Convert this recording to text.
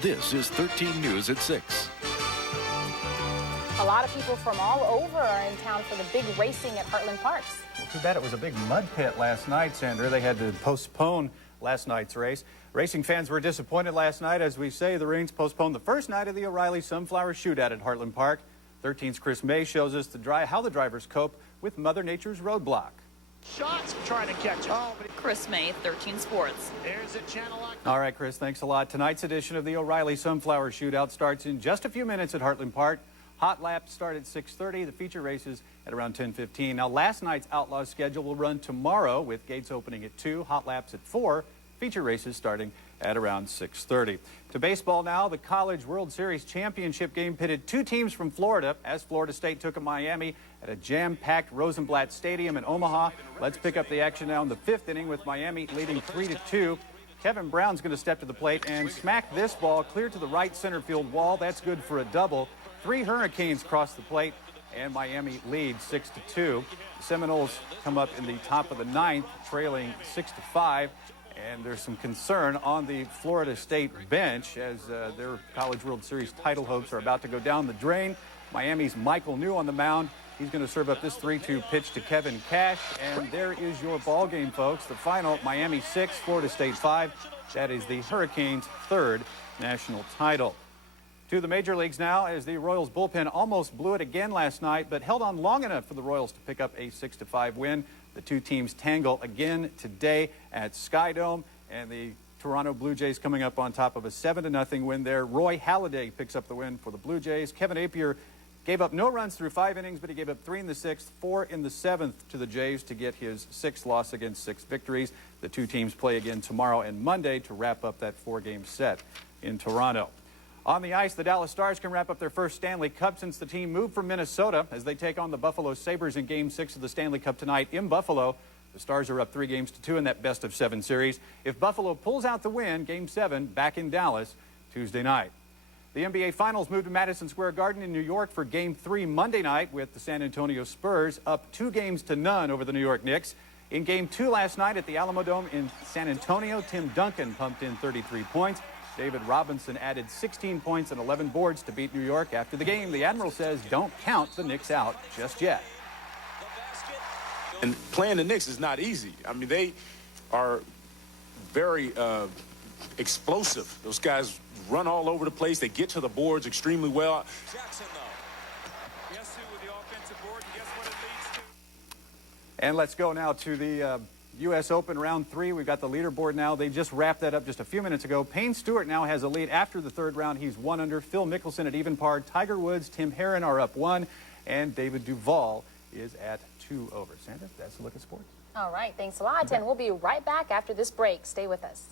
This is 13 News at 6. A lot of people from all over are in town for the big racing at Heartland Parks. Well, too bad it was a big mud pit last night, Sandra. They had to postpone last night's race. Racing fans were disappointed last night. As we say, the rains postponed the first night of the O'Reilly Sunflower Shootout at Heartland Park. 13's Chris May shows us how the drivers cope with Mother Nature's roadblock. Shots trying to catch him. Chris May, 13 Sports. There's a channel lock. All right, Chris, thanks a lot. Tonight's edition of the O'Reilly Sunflower Shootout starts in just a few minutes at Heartland Park. Hot laps start at 6:30. The feature races at around 10:15. Now, last night's Outlaws schedule will run tomorrow with gates opening at 2, hot laps at 4, feature races starting at around 6:30. To baseball now, the College World Series championship game pitted two teams from Florida as Florida State took on Miami at a jam-packed Rosenblatt Stadium in Omaha. Let's pick up the action now in the 5th inning with Miami leading 3-2. Kevin Brown's going to step to the plate and smack this ball clear to the right center field wall. That's good for a double. 3 Hurricanes cross the plate, and Miami leads 6-2. The Seminoles come up in the top of the 9th, trailing 6-5. And there's some concern on the Florida State bench as their College World Series title hopes are about to go down the drain. Miami's Michael New on the mound. He's going to serve up this 3-2 pitch to Kevin Cash. And there is your ball game, folks. The final, Miami 6, Florida State 5. That is the Hurricanes' 3rd national title. To the major leagues now, as the Royals bullpen almost blew it again last night, but held on long enough for the Royals to pick up a 6-5 win. The two teams tangle again today at Skydome, and the Toronto Blue Jays coming up on top of a 7-0 win there. Roy Halladay picks up the win for the Blue Jays. Kevin Appier gave up no runs through 5 innings, but he gave up 3 in the 6th, 4 in the 7th to the Jays to get his 6th loss against 6 victories. The two teams play again tomorrow and Monday to wrap up that 4-game set in Toronto. On the ice, the Dallas Stars can wrap up their first Stanley Cup since the team moved from Minnesota as they take on the Buffalo Sabres in Game 6 of the Stanley Cup tonight in Buffalo. The Stars are up 3-2 in that best-of-7 series. If Buffalo pulls out the win, Game 7 back in Dallas Tuesday night. The NBA Finals moved to Madison Square Garden in New York for Game 3 Monday night with the San Antonio Spurs up 2-0 over the New York Knicks. In Game 2 last night at the Alamodome in San Antonio, Tim Duncan pumped in 33 points. David Robinson added 16 points and 11 boards to beat New York. After the game, the Admiral says don't count the Knicks out just yet. And playing the Knicks is not easy. I mean, they are very explosive. Those guys run all over the place. They get to the boards extremely well. Jackson, though. Guess who with the offensive board, and guess what it leads to? And let's go now to the U.S. Open Round 3. We've got the leaderboard now. They just wrapped that up just a few minutes ago. Payne Stewart now has a lead after the 3rd round. He's 1 under. Phil Mickelson at even par. Tiger Woods, Tim Herron are up 1. And David Duval is at 2 over. Sandra, that's a look at sports. All right, thanks a lot. And we'll be right back after this break. Stay with us.